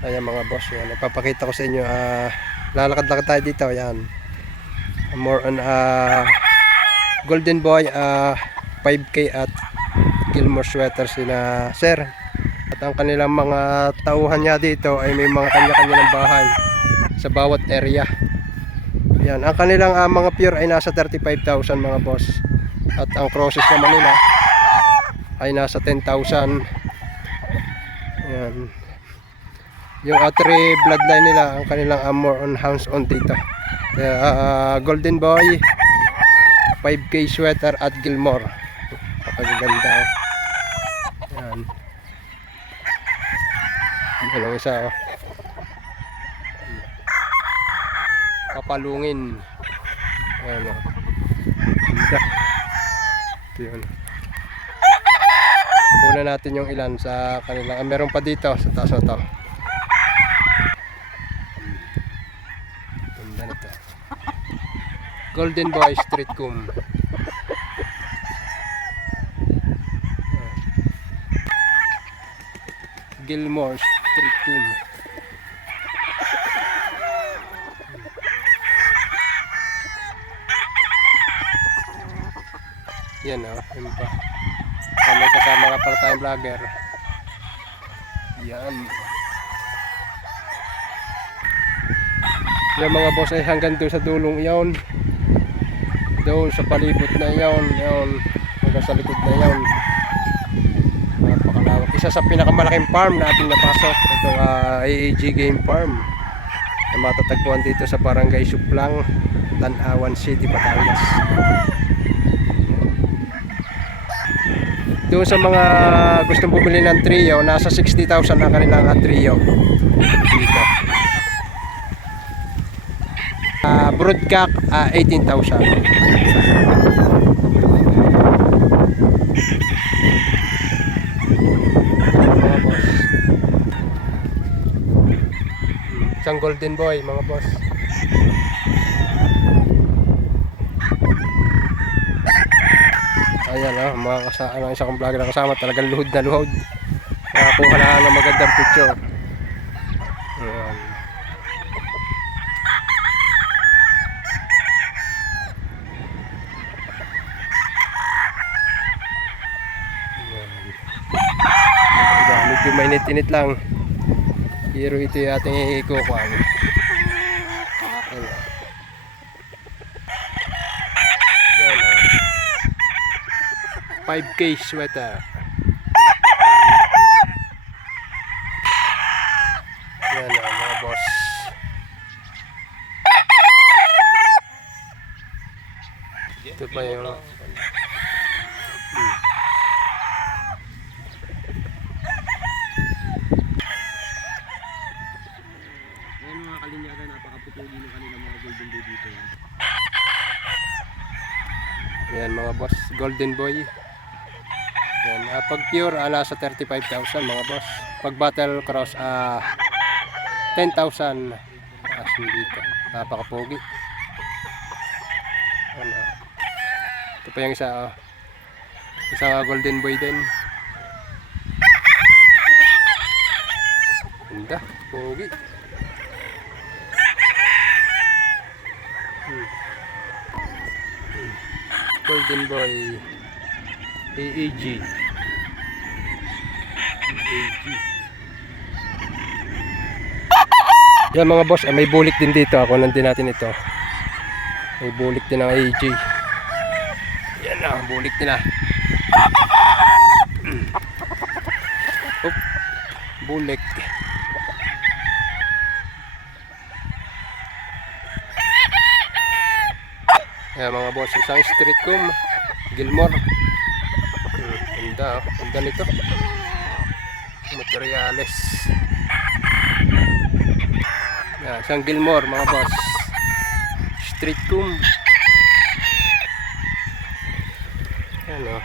Ayan mga boss, yan. Ipapakita ko sa inyo. Lalakad-lakad tayo dito. Ayan. More on Golden Boy 5K at Gilmore sweater sina sir. At ang kanilang mga tauhan niya dito ay may mga kanya-kanya ng bahay sa bawat area. Yan, ang kanilang mga pure ay nasa 35,000 mga boss. At ang crosses naman nila ay nasa 10,000. Yan. Yung three bloodline nila, ang kanilang more on hands on dito. Golden Boy 5K sweater at Gilmore. Napakaganda. Yan. Yan ang isa. Papalungin. Ayan o. Ito yun. Una natin yung ilan sa kanilang. Meron pa dito sa taas na to. Ganda na to. Golden Boy Street Comb. Gilmore Street Comb. Yan o, yun pa. May kasama nga pala tayong vlogger. Yan. Yan mga boss ay hanggang doon sa dulong iyon. Doon sa palibot na iyon. Hanggang sa likod na iyon. Napakalawak. Isa sa pinakamalaking farm na ating napasok. Itong AAG Game Farm. Na matatagpuan dito sa Barangay Suplang, Tanawan City, Batangas. Doon sa mga gustong bumili ng trio, nasa 60,000 na kanilang trio dito. Broodcock 18,000. Mga boss. Isang Golden Boy mga boss. Ayan mga kasama, isa kong vlogger na kasama, talagang luhod na luhod. Nakakuha na ng magandang picture. Ayan. Ayan. Medyo mainit-init lang. Pero ito yung ating ikukuha. Ayan. 5K sweater. Yan mga boss. Ito pa yung Ngayon mga kalinyaga, napakaputugi ng kanila mga Golden Boy dito. yan mga boss, Golden Boy. Yan, pag pure nasa 35,000 mga boss. Pag battle cross 10,000 asin dito. Napakapogi. Ano. Ito pa yung isa isa Golden Boy din. Ganda, pogi. Golden Boy AAG. Yan mga boss, may bulik din dito. Ako nandun natin ito. May bulik din ng AAG. Yan na, bulik din na. Bulik. Yan mga boss, isang Street Comb Gilmore. Ganda, ganda nito. Materials. Yan, isang Gilmore mga boss. Street Comb. Yan o.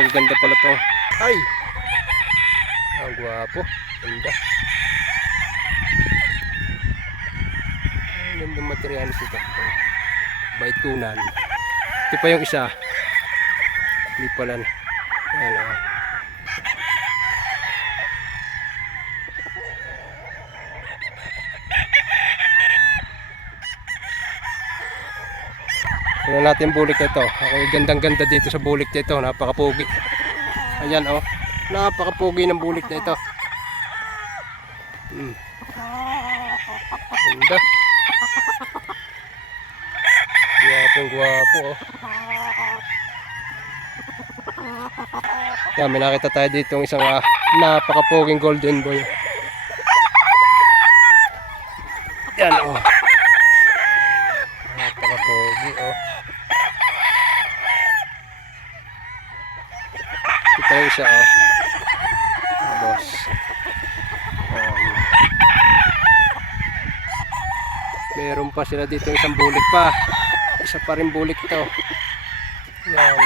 Ang ganda pala to. Ay! Ang gwapo. Ganda. Ang ganda materialis ito. Bait kunan. Ito pa yung isa. Hindi pala na. Ayan, oh. Tingnan natin bulik na ito. Ako gandang ganda dito sa bulik na ito. Napakapugi. Ayan oh. Napakapugi ng bulik na ito. Ganda. Gwapo oh. Yan, may nakita tayo dito ng isang napakapuging golden boy. Yan oh. Napakapugi oh. Kita yung siya oh. Boss. Meron pa sila dito isang bulik pa. Isa pa rin bulik to. Yan.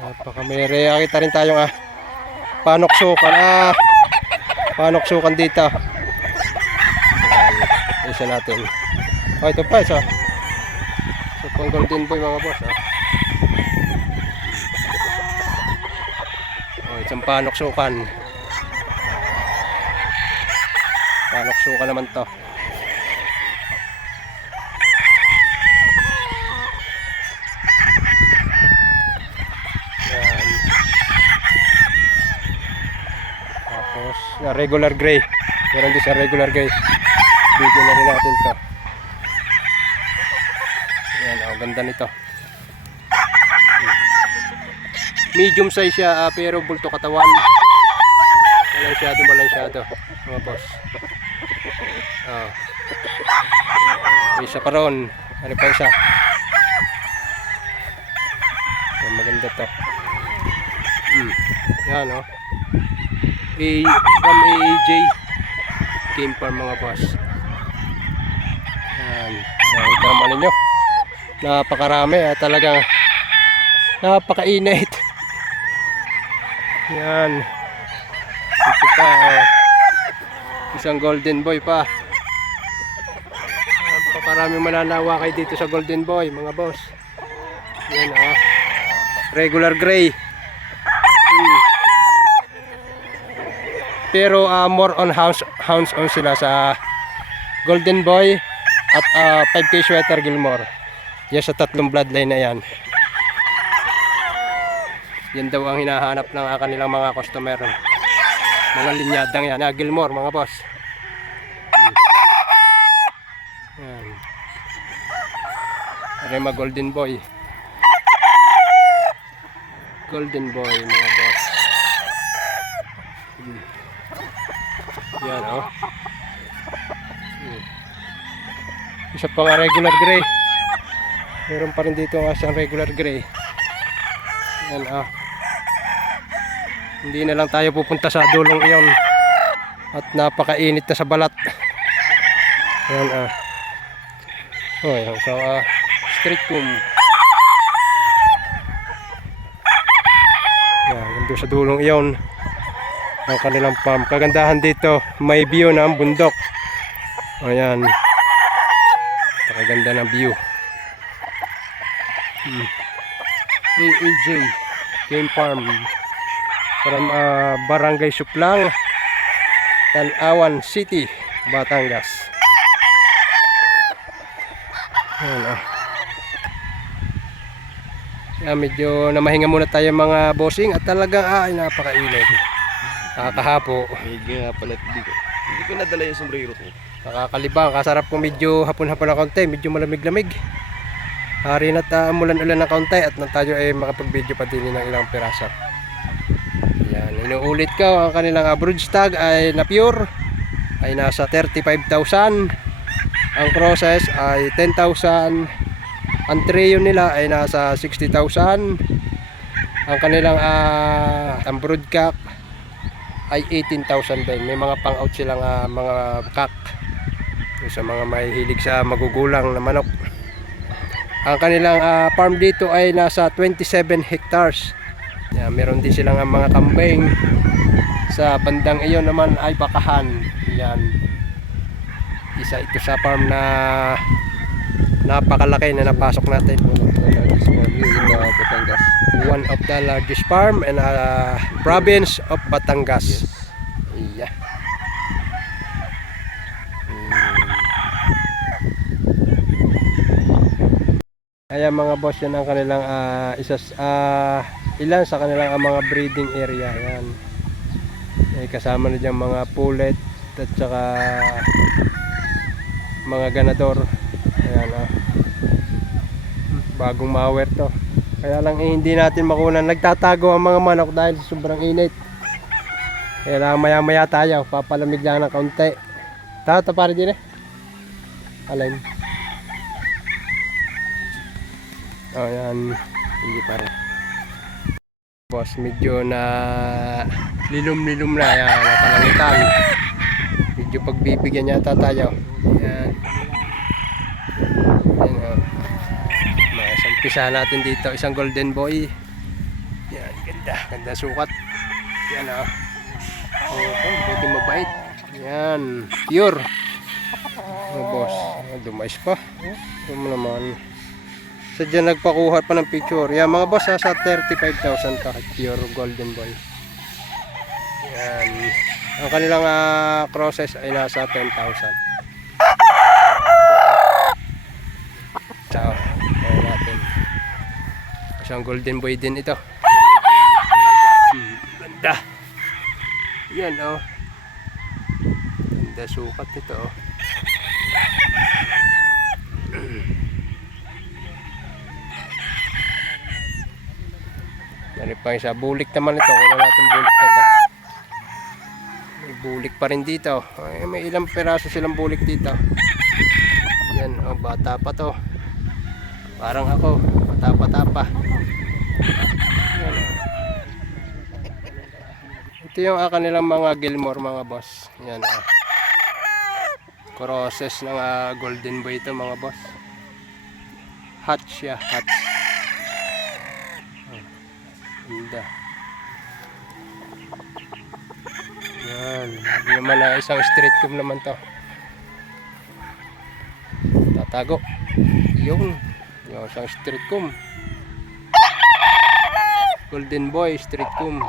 Napakamere. Kita rin tayong panoksukan. Panoksukan dito. Yan. Isa natin. Oh, ito pa isa. Ito pang golden boy mga boss. Oh, isang panoksukan. Panoksukan naman to. Yan. Tapos regular gray. Meron din sa regular gray. Video na rin natin to. Yan, oh, ganda nito. Medium size siya pero bulto katawan. Balansyado mga boss. Oh. Isa pa ron. Ano pa isa? Oh, maganda to. Yan oh. From AJ Game Farm mga boss. Yan. Ito naman ninyo. Napakarami talagang napakainit. Yan. Ito pa oh. Isang golden boy pa. Napakaraming mananawakay dito sa golden boy mga boss. Yan oh. Regular gray. Pero more on hounds on sila sa golden boy at 5K sweater Gilmore. Yan sa tatlong bloodline na yan. Yan daw ang hinahanap ng kanilang mga customer. Mga linyadang yan. Gilmore mga boss. Yan. Rema golden boy. Golden boy mga boss. Yan oh. Isa pang regular gray. Meron pa rin dito ang isang regular gray. Yan ah. Hindi na lang tayo pupunta sa dulong iyon. At napakainit na sa balat. Yan ah. Oh, yan. So street comb. Yan, nandun sa dulong iyon ang kanilang farm. Kagandahan dito, may view ng bundok. Ayan. Kaganda ng view. AJ Game Farm from Barangay Suplang, Tanawan City, Batangas. Ayan, medyo namahinga muna tayo mga bossing at talagang napakainit. Nakahapo. Medyo nga pala, hindi ko nadala yung sombrero ko. Nakakalibang, kasarap kung medyo hapon-hapon na kaunti, medyo malamig-lamig. Hari na't umulan-ulan ng kaunti at nang tayo ay makapag-video pa din ng ilang piraso. Yan, inuulit ko, ang kanilang average tag ay na pure ay nasa 35,000. Ang process ay 10,000. Ang trio nila ay nasa 60,000. Ang kanilang ang broodcock ay 18,000 din. May mga pang-out silang mga cock sa mga mahihilig sa magugulang na manok. Ang kanilang farm dito ay nasa 27 hectares. Yan, meron din silang mga kambing. Sa bandang iyon naman ay bakahan. Yan. Isa ito sa farm na napakalaki na napasok natin. Batangas. One of the largest farm in province of Batangas. Yeah. Kaya mga boss, yan ang kanilang ilan sa kanilang mga breeding area. Yan. May kasama na dyan mga pullet at saka mga ganador. Ayan, bagong mower to. Kaya lang hindi natin makunan. Nagtatago ang mga manok dahil sa sobrang init. Kaya lang maya maya tayo, papalamig lang ng kaunti. Tata pare din alin. Ayan, hindi pare. Boss, medyo na lilom-lilom na yan, nakalangitan. Medyo pagbibigyan yata tayo. Ayan. Ayan, Umpisa natin dito, isang golden boy. Yan, ganda sukat. Yan okay, buti mabait. Yan, pure. Boss, dumais pa. Ito mo naman. Sadya nagpakuha pa ng picture. Yan mga boss, sa 35,000 ka, pure golden boy. Yan. Ang kanilang crosses ay nasa 10,000. Ciao. Natin. Isang golden boy din ito. Ganda. Yan ganda sukat nito Yan pa isa. Bulik naman ito. Wala natin bulik na ito. May bulik pa rin dito. Ay, may ilang peraso silang bulik dito. Yan bata pa to. Parang ako. Tapa-tapa. Ito yung kanilang mga Gilmore mga boss. Yan crosses ng golden boy ito mga boss. Hatch siya, hatch. Ganda. Yan, naman isang straight comb naman to. Tatago. Yung isang straight comb. Golden boy straight comb.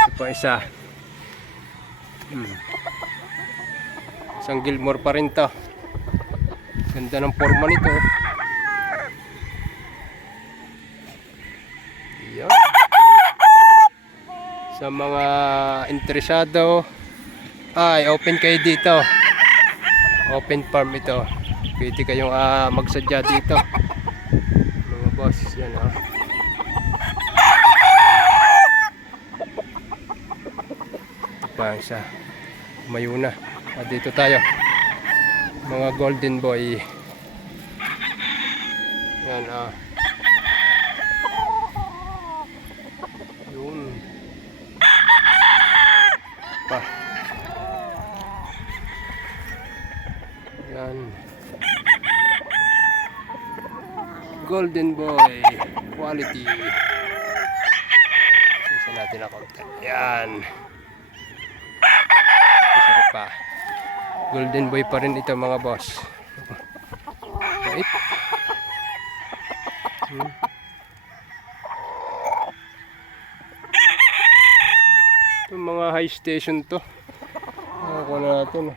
Ito pa isa. Isang Gilmore pa rin to. Ganda ng forma nito. Yan. Sa mga interesado, open kayo dito. Open farm ito. Pwede kayong magsadya dito. Mga boss, yan Ito pa isa. Mayo na. Dito tayo. Mga golden boy. Yan Yun. Pa. Yan. Golden boy quality. Isa natin ako. Yan. Isa pa. Golden boy pa rin ito mga boss. Wait. Ito mga high station to. Nakakuha na natin.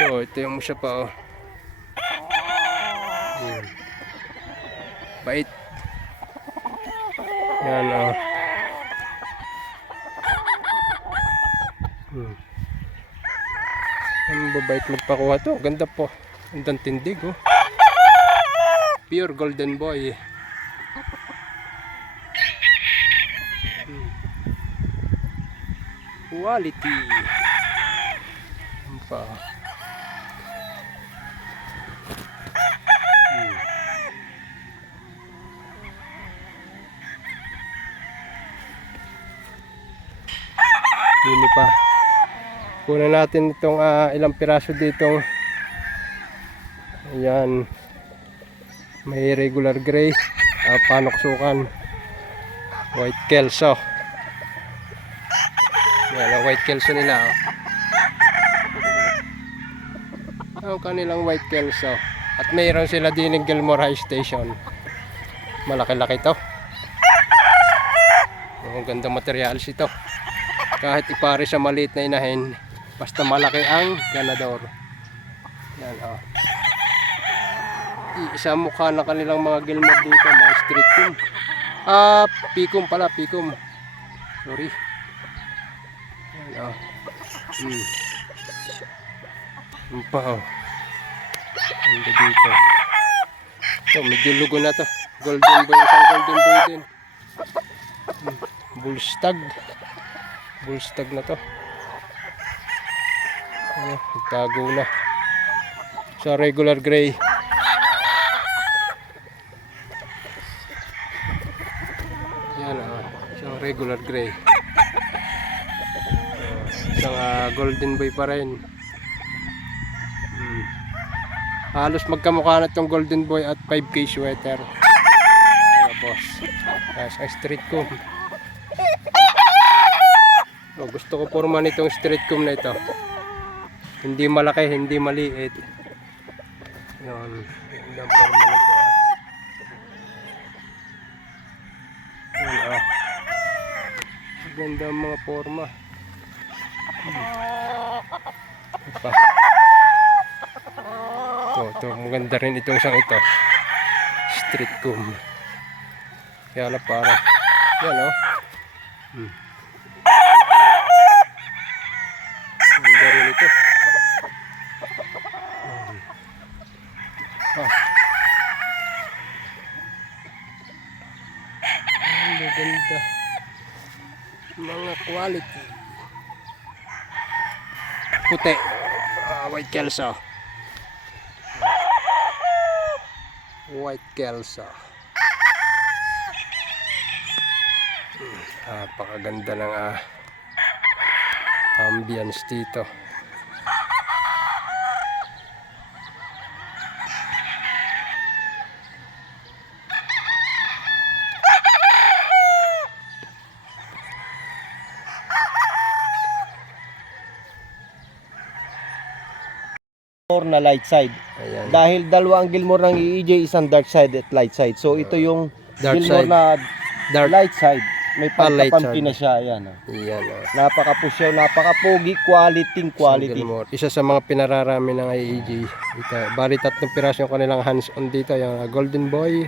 Ito yung musya pa Bait. Yan Ang babait magpakuha to. Ganda po. Gandang tindig Pure golden boy. Quality. Ano pa? Hindi pa. Kunan natin itong ilang piraso ditong. Ayan. May regular gray, panoksukan, white kelso. Yan ang white kelso nila. Ang kanilang white kelso. At mayroon sila din ng Gilmore High Station. Malaki-laki to. Ang gandang materials ito. Kahit ipare sa maliit na inahin, basta malaki ang ganador. Yan Isa mukha ng kanilang mga Gilmore dito, mga street coom. Pikum pala, pikum. Sorry. Yan Ang pa Ang dito. So, medyo lugo na to. Golden boy, isang golden boy din. Bullstag na to. Tago na sa regular gray. Yan isang regular gray. Isang golden boy pa rin. Halos magkamukha na itong golden boy at 5K sweater. Boss. Sa street comb. Gusto ko porma nitong street comb na ito. Hindi malaki, hindi maliit. Yan. Ang porma nito. Yan Ganda ang mga porma. Ito. Ito, maganda rin itong isang ito. Street comb. Kaya lang para. Yan Ganda rin ito. Ang ganda. Mga quality. Puti. White kelso. White kelso. Napakaganda ng ambience dito. Na light side. Ayan. Dahil dalawa ang Gilmore ng EJ, isang dark side at light side. So ito yung Dark Gilmore side. na light side. May light pagkapampi side. na siya. Ayan. Yan Napaka-pusyaw, napaka-pogi, quality. Gilmore. Isa sa mga pinararami ng IEG. Ito, bali 3 piraso yung kanilang hands-on dito. Yung Golden Boy,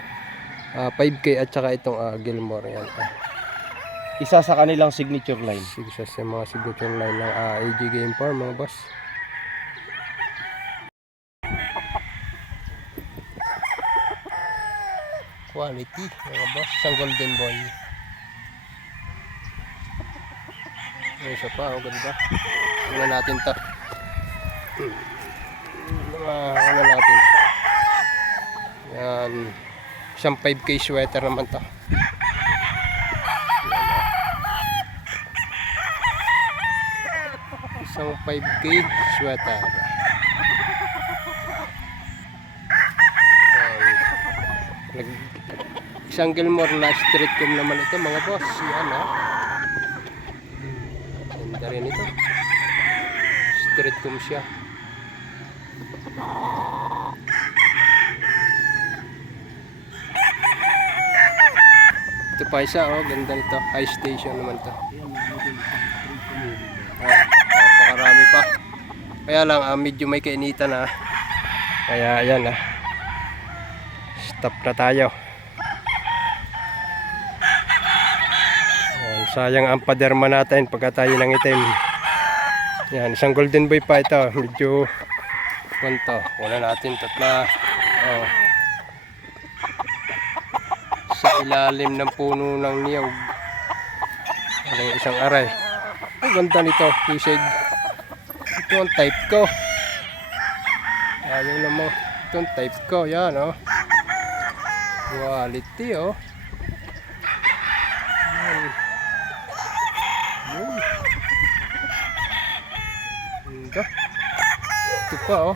5K at saka itong Gilmore. Yan. Isa sa kanilang signature line. Isa sa mga signature line ng AG Game Farm, mga boss. Quality, mga boss. Isang Golden Boy. Isa pa, ganda. Wala natin to. Wala natin to. Yan. Isang 5K sweater naman to. Isang 5K sweater. Isang Gilmore na street comb naman ito, mga boss. Yan ganda rin ito. Street comb siya. Ito pa isa, ganda nito. High station naman to. Napakarami pa. Kaya lang, medyo may kainitan Kaya ayan stop na tayo. Sayang ang paderma natin pagka tayo ng itim. Yan, isang Golden Boy pa ito. Medyo ganito. Wala natin tatla. Sa ilalim ng puno ng niyog. Ang isang aray. Ang ganda nito, kisig. Ito ang type ko. Ayaw naman. Ito ang type ko. Yan quality Yan. Ito pa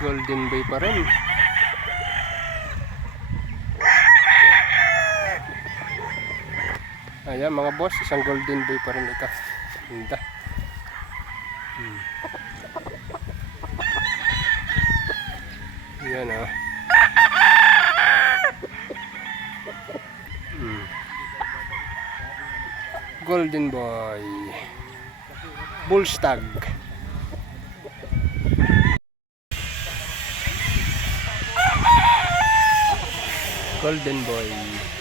Golden Boy pa rin. Ayan mga boss, isang golden boy pa rin ito. Ganda. Yan ah. Golden boy. Bullstag. Golden boy.